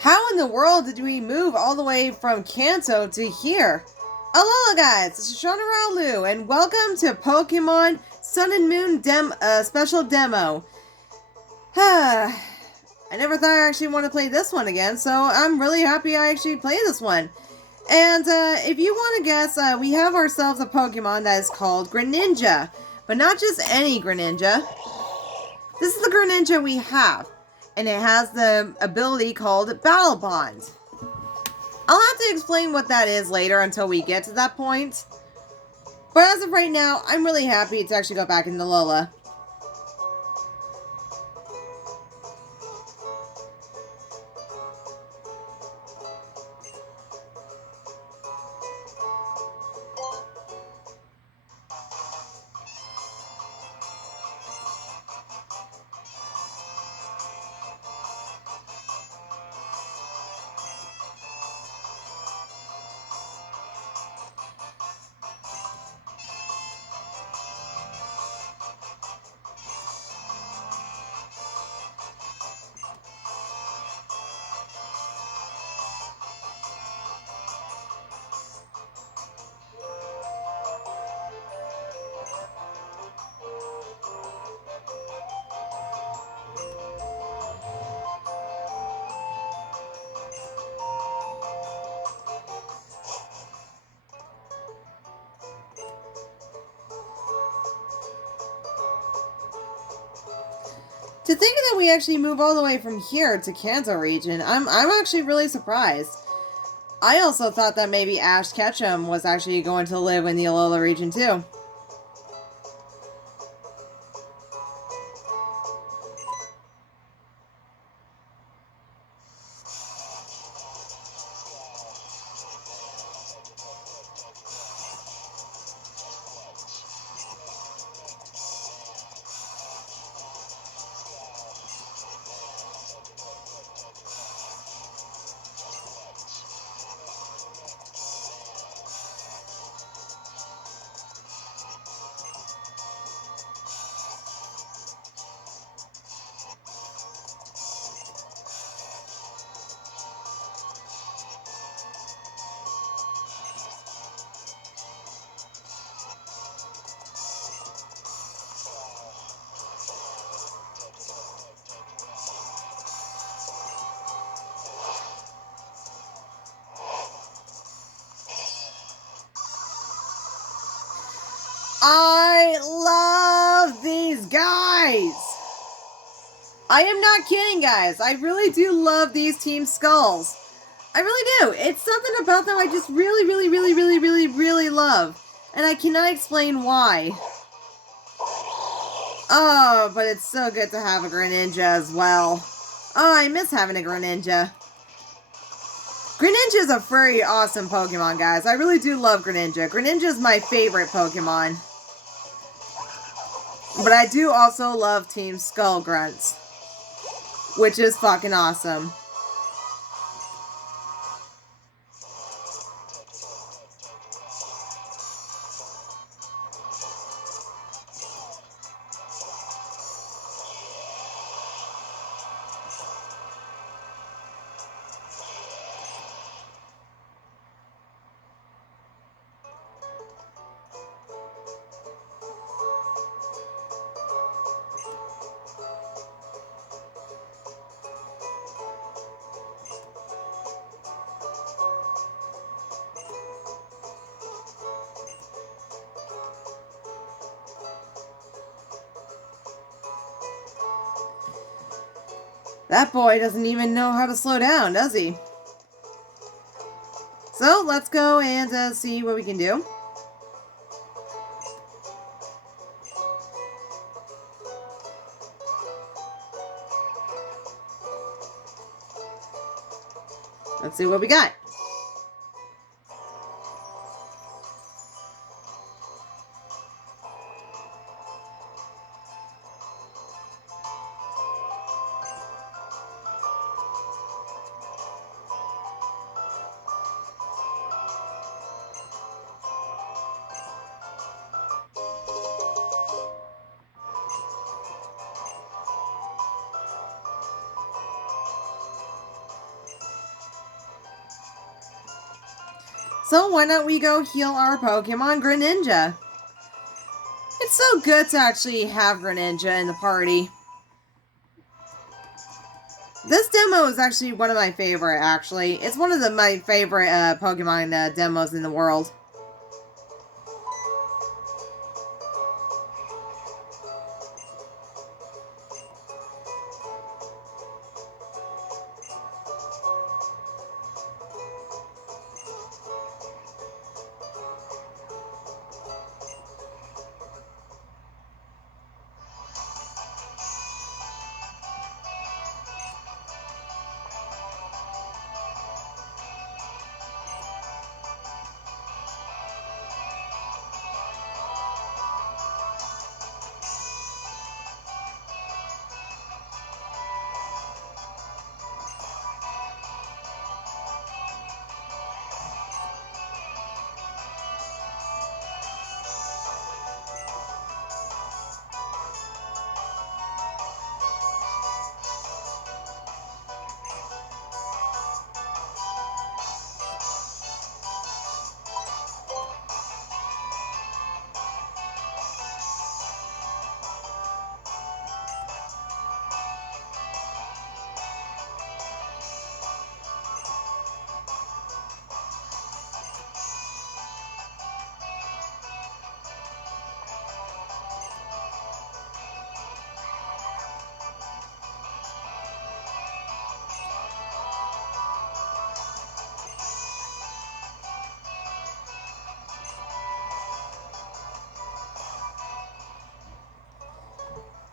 How in the world did we move all the way from Kanto to here? Alola guys, this is Shauna Raulu, and welcome to Pokemon Sun and Moon special demo. I never thought I actually want to play this one again, so I'm really happy I actually played this one. And if you want to guess, we have ourselves a Pokemon that is called Greninja, but not just any Greninja. This is the Greninja we have, and it has the ability called Battle Bond. I'll have to explain what that is later until we get to that point. But as of right now, I'm really happy to actually go back into Alola. To think that we actually move all the way from here to Kanto region, I'm actually really surprised. I also thought that maybe Ash Ketchum was actually going to live in the Alola region too. I love these guys! I am not kidding, guys. I really do love these Team Skulls. I really do. It's something about them I just really love. And I cannot explain why. Oh, but it's so good to have a Greninja as well. Oh, I miss having a Greninja. Greninja is a very awesome Pokemon, guys. I really do love Greninja. Greninja is my favorite Pokemon. But I do also love Team Skull Grunts, which is fucking awesome. That boy doesn't even know how to slow down, does he? So, let's go and see what we can do. Let's see what we got. So why not we go heal our Pokemon Greninja? It's so good to actually have Greninja in the party. This demo is actually one of my favorite, actually. It's one of my favorite Pokemon demos in the world.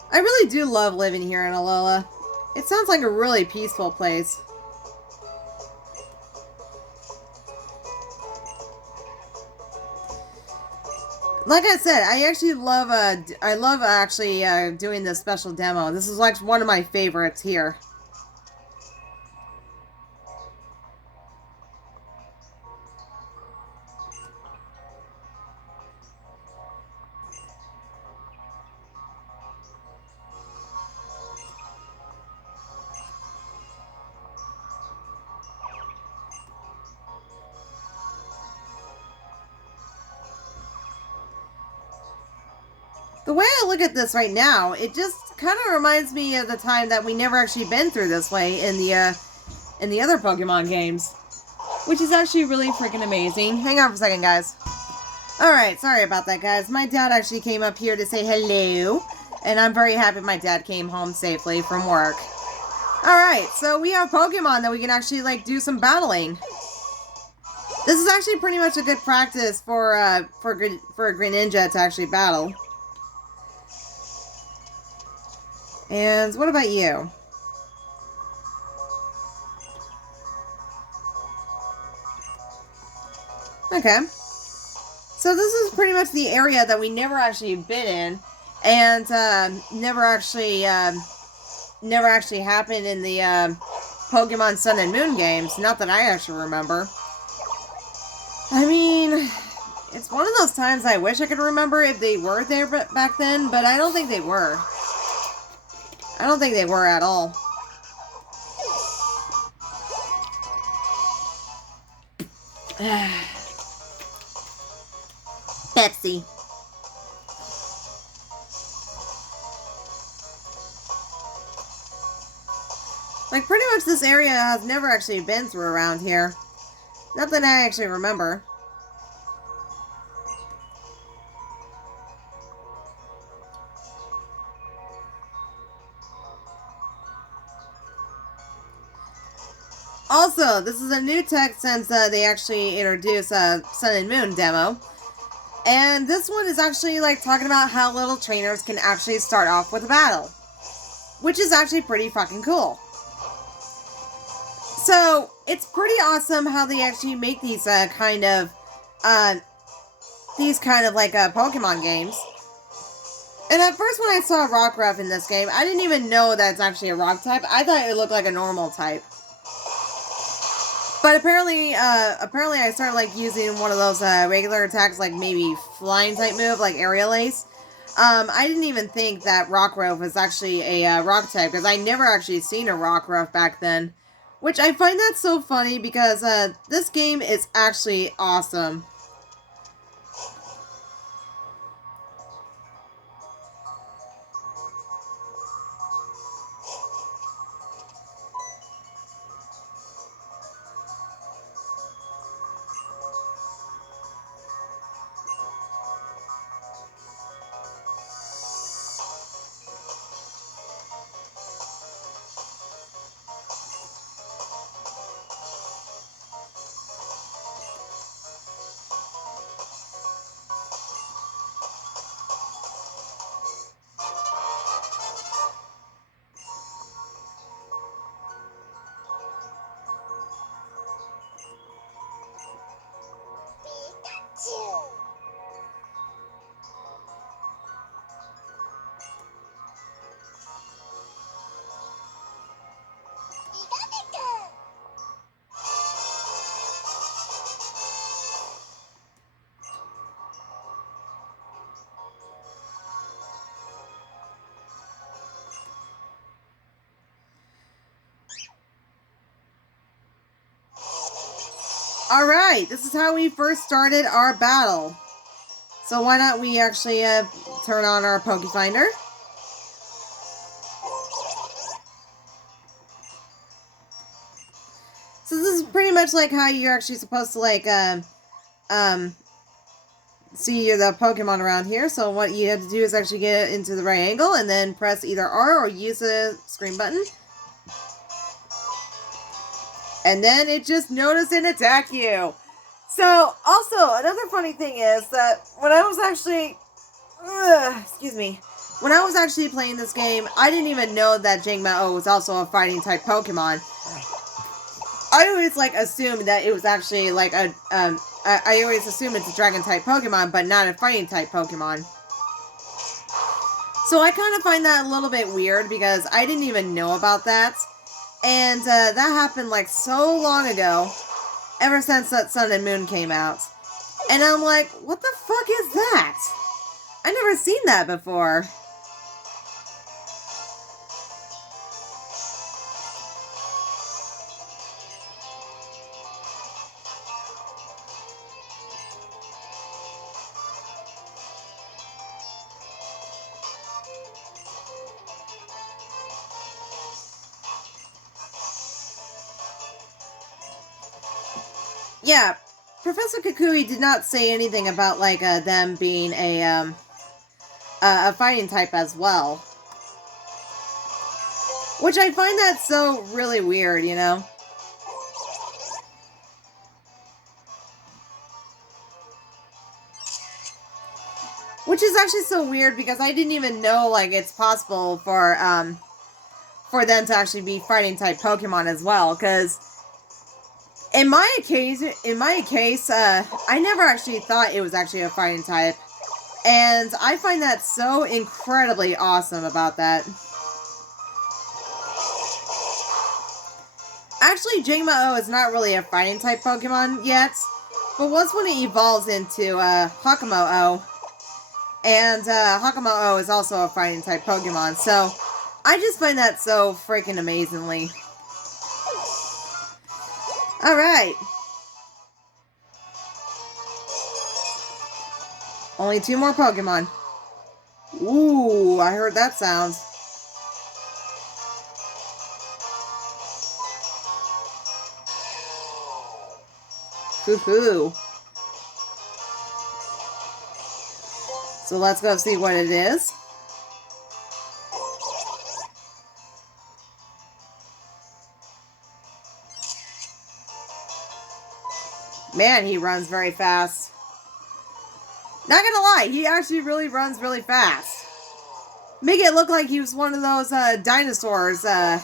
I really do love living here in Alola. It sounds like a really peaceful place. Like I said, I actually love, doing this special demo. This is like one of my favorites here. The way I look at this right now, it just kind of reminds me of the time that we never actually been through this way in the other Pokemon games, which is actually really freaking amazing. Hang on for a second, guys. Alright, sorry about that, guys. My dad actually came up here to say hello, and I'm very happy my dad came home safely from work. Alright, so we have Pokemon that we can actually, like, do some battling. This is actually pretty much a good practice for a Greninja to actually battle. And what about you? Okay. So this is pretty much the area that we never actually been in, and never actually happened in the Pokemon Sun and Moon games. Not that I actually remember. I mean, it's one of those times I wish I could remember if they were there back then, but I don't think they were. I don't think they were at all. Pepsi. Like, pretty much this area has never actually been through around here. Not that I actually remember. Also, this is a new tech since they actually introduced Sun and Moon demo. And this one is actually like talking about how little trainers can actually start off with a battle. Which is actually pretty fucking cool. So, it's pretty awesome how they actually make these kind of Pokemon games. And at first when I saw Rockruff in this game, I didn't even know that it's actually a rock type. I thought it looked like a normal type. But apparently I started like using one of those regular attacks, like maybe flying type move, like Aerial Ace. I didn't even think that Rockruff was actually a rock type, because I never actually seen a Rockruff back then. Which I find that so funny because this game is actually awesome. Alright, this is how we first started our battle. So why not we actually turn on our Pokefinder. So this is pretty much like how you're actually supposed to like see the Pokemon around here. So what you have to do is actually get into the right angle and then press either R or use the screen button. And then it just notice and attack you. So, also, another funny thing is that when I was actually... When I was actually playing this game, I didn't even know that Jangmo-O was also a fighting-type Pokemon. I always, like, assumed that it was actually, like, a... I always assume it's a Dragon-type Pokemon, but not a fighting-type Pokemon. So I kind of find that a little bit weird, because I didn't even know about that. And that happened like so long ago, ever since that Sun and Moon came out. And I'm like, what the fuck is that? I never seen that before. Yeah, Professor Kukui did not say anything about like them being a fighting type as well, which I find that so really weird, you know. Which is actually so weird because I didn't even know like it's possible for them to actually be fighting type Pokemon as well, because in my case, I never actually thought it was actually a fighting type. And I find that so incredibly awesome about that. Actually, Jangmo-O is not really a fighting type Pokemon yet. But once when it evolves into Hakamo-O, and Hakamo-O is also a fighting type Pokemon. So, I just find that so freaking amazingly. Alright. Only 2 more Pokemon. Ooh, I heard that sound. Hoo-hoo. So let's go see what it is. Man, he runs very fast. Not gonna lie, he actually really runs really fast. Make it look like he was one of those dinosaurs. I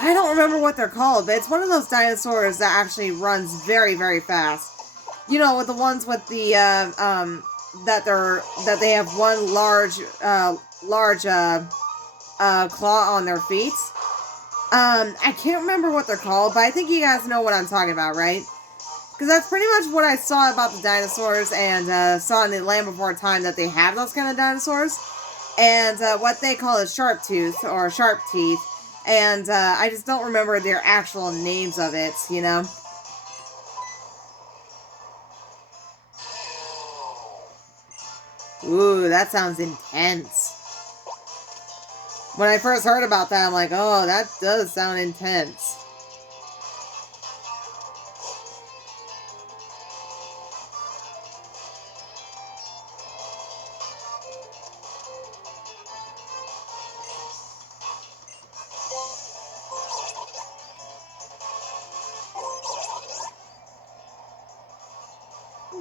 don't remember what they're called, but it's one of those dinosaurs that actually runs very, very fast. You know, with the ones with the that they have one large claw on their feet. I can't remember what they're called, but I think you guys know what I'm talking about, right? Because that's pretty much what I saw about the dinosaurs, and saw in the Land Before Time that they have those kind of dinosaurs. And what they call a sharp tooth, or sharp teeth. And I just don't remember their actual names of it, you know? Ooh, that sounds intense. When I first heard about that, I'm like, oh, that does sound intense.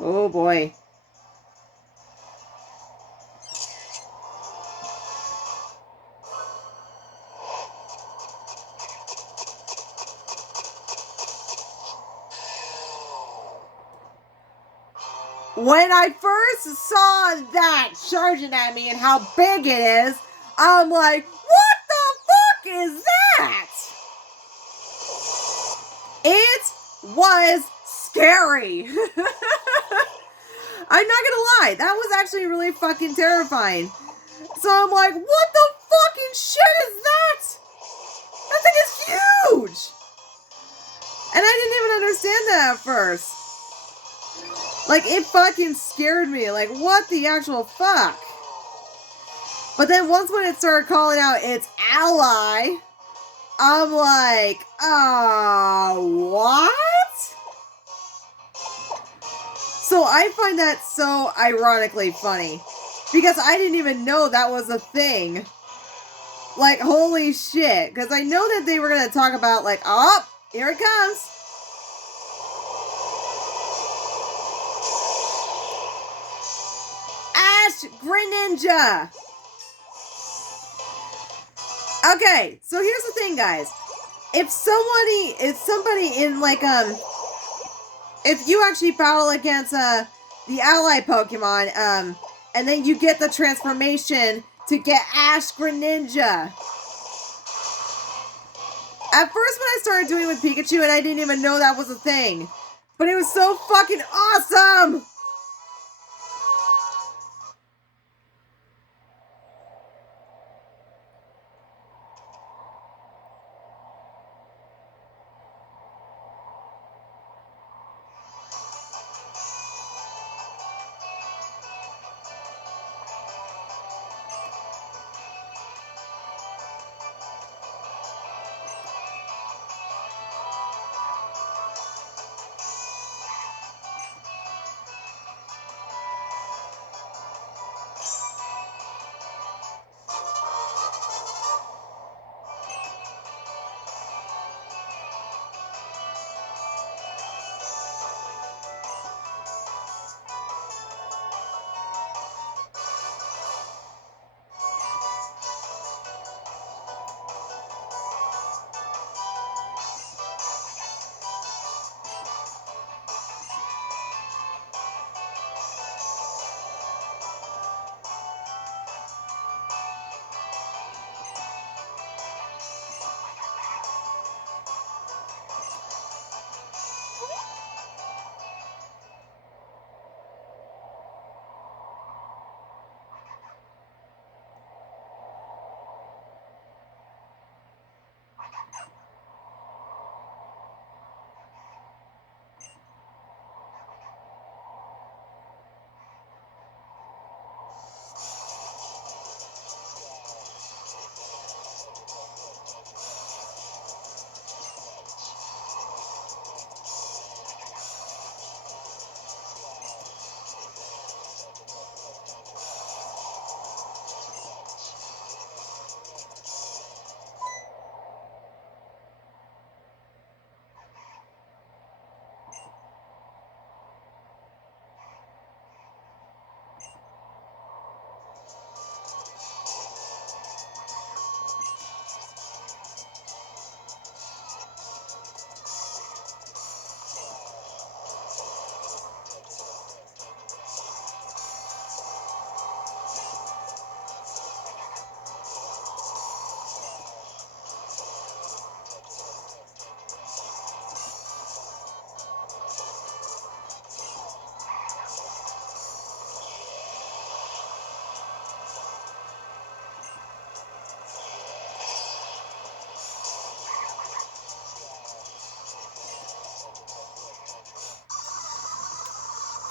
Oh boy. When I first saw that charging at me and how big it is, I'm like, what the fuck is that? It was scary. I'm not gonna lie, that was actually really fucking terrifying. So I'm like, what the fucking shit is that? That thing is huge! And I didn't even understand that at first. Like, it fucking scared me. Like, what the actual fuck? But then once when it started calling out its ally, I'm like, what? So I find that so ironically funny. Because I didn't even know that was a thing. Like, holy shit. Because I know that they were going to talk about, like, oh, here it comes. Ash Greninja. Okay, so here's the thing, guys. If somebody in, like, if you actually battle against, the ally Pokemon, and then you get the transformation to get Ash Greninja. At first when I started doing it with Pikachu and I didn't even know that was a thing. But it was so fucking awesome!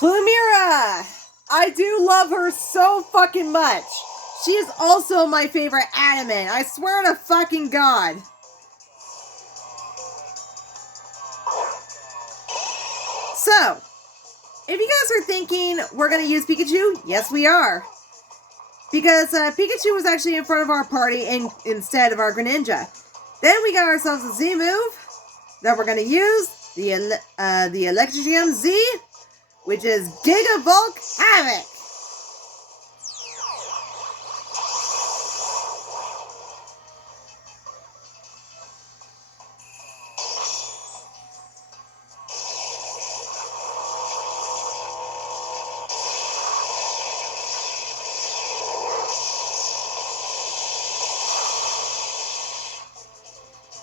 Plumira! I do love her so fucking much. She is also my favorite anime. I swear to fucking God. So, if you guys are thinking we're going to use Pikachu, yes we are. Because Pikachu was actually in front of our party instead of our Greninja. Then we got ourselves a Z move that we're going to use. The Electrium Z, which is Giga Bulk Havoc.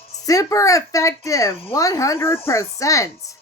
Super effective, 100%.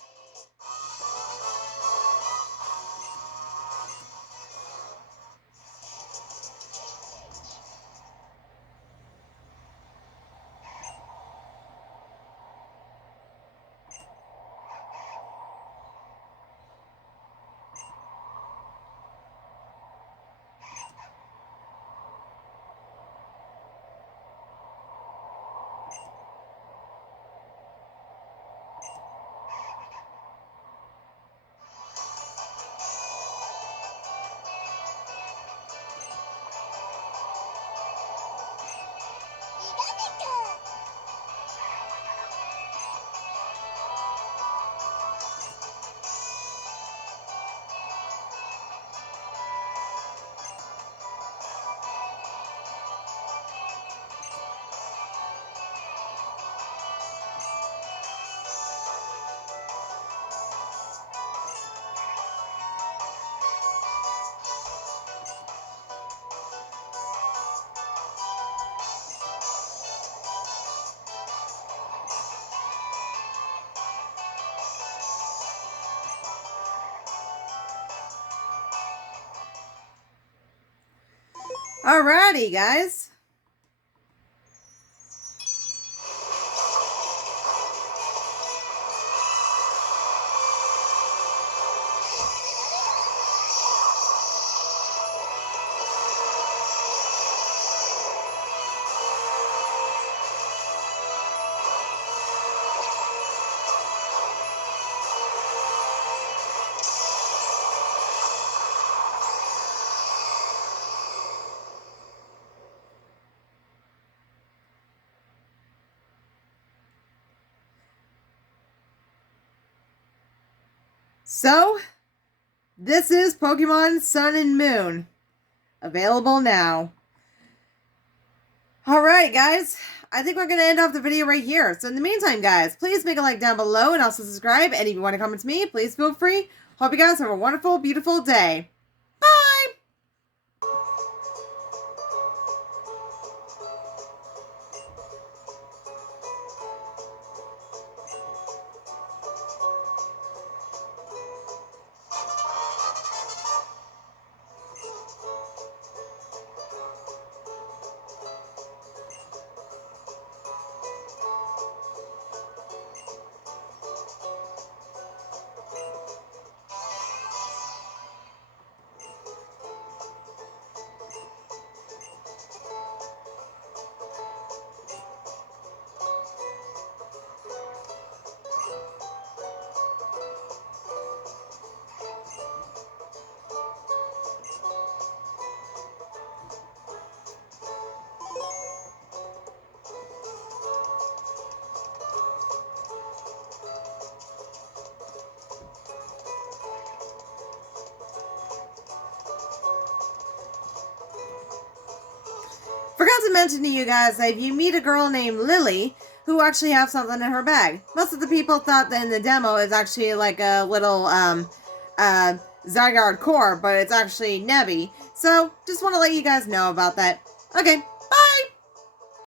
Alrighty, guys. So, this is Pokemon Sun and Moon. Available now. Alright, guys. I think we're going to end off the video right here. So in the meantime, guys, please make a like down below and also subscribe. And if you want to comment to me, please feel free. Hope you guys have a wonderful, beautiful day. Bye! Forgot to mention to you guys that if you meet a girl named Lily who actually has something in her bag, most of the people thought that in the demo it's actually like a little Zygarde core, but it's actually Nebby. So just want to let you guys know about that. Okay,